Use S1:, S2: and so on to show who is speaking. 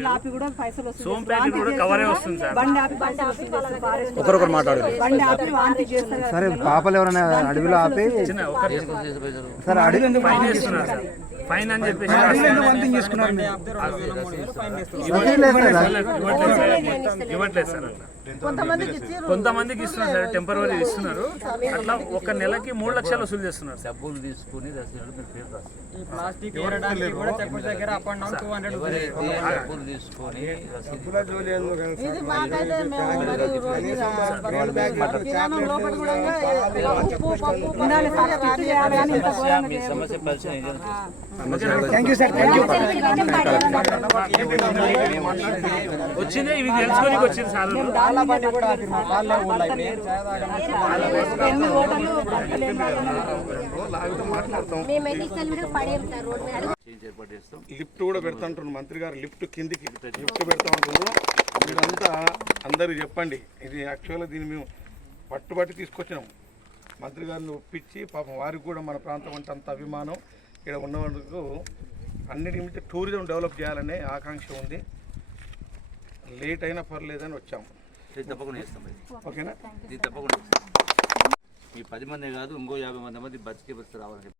S1: బండ్లు ఆపి కూడా పైసలు వస్తుంది.
S2: సోంపేట కూడా కవరే వస్తుంది సార్.
S1: బండి ఆపి పైసలు వస్తుంది. ఫారెస్ట్
S3: ఒకరొకరు మాట్లాడు
S1: బండి ఆపి వాంతి చేస్తారు. కదా.
S4: సరే పాపలు ఎవరైనా అడవిలో ఆపి సరే అడవి
S2: ఫైన్ చేస్తున్నారు సార్. ఫైన్ అని చెప్పేసి ఇవ్వట్లేదు సార్. ఇవ్వట్లేదు సార్. అట్లా కొంతమందికి ఇస్తున్నారు సార్ టెంపరీ ఇస్తున్నారు అట్లా ఒక నెలకి మూడు లక్షలు వసూలు చేస్తున్నారు
S5: డబ్బులు తీసుకుని
S6: ప్లాస్టిక్
S5: డబ్బులు మీ సమస్య
S2: వచ్చిందే ఇవి తెలుసుకోనికి వచ్చింది సార్
S1: ఓటర్లు
S7: రోడ్ మీద.
S8: లిఫ్ట్ కూడా పెడతాంటున్నారు. మంత్రి గారు లిఫ్ట్ కిందికి లిఫ్ట్ పెడతా ఉంటున్నారు మీరంతా అందరికి చెప్పండి. ఇది యాక్చువల్గా దీన్ని మేము పట్టుబట్టి తీసుకొచ్చినాం. మంత్రి గారిని ఒప్పించి పాపం వారికి కూడా మన ప్రాంతం అంటే అంత అభిమానం. ఇక్కడ ఉన్న వాళ్ళకు అన్నిటి మించి టూరిజం డెవలప్ చేయాలనే ఆకాంక్ష ఉంది. లేట్ అయినా పర్లేదని వచ్చాము.
S5: ఇది తప్పకుండా చేస్తాం.
S8: ఓకేనా?
S5: ఇది తప్పకుండా చేస్తాం. మీ పది మంది కాదు ఇంకో యాభై మంది మంది బతికే బతికి రావాలని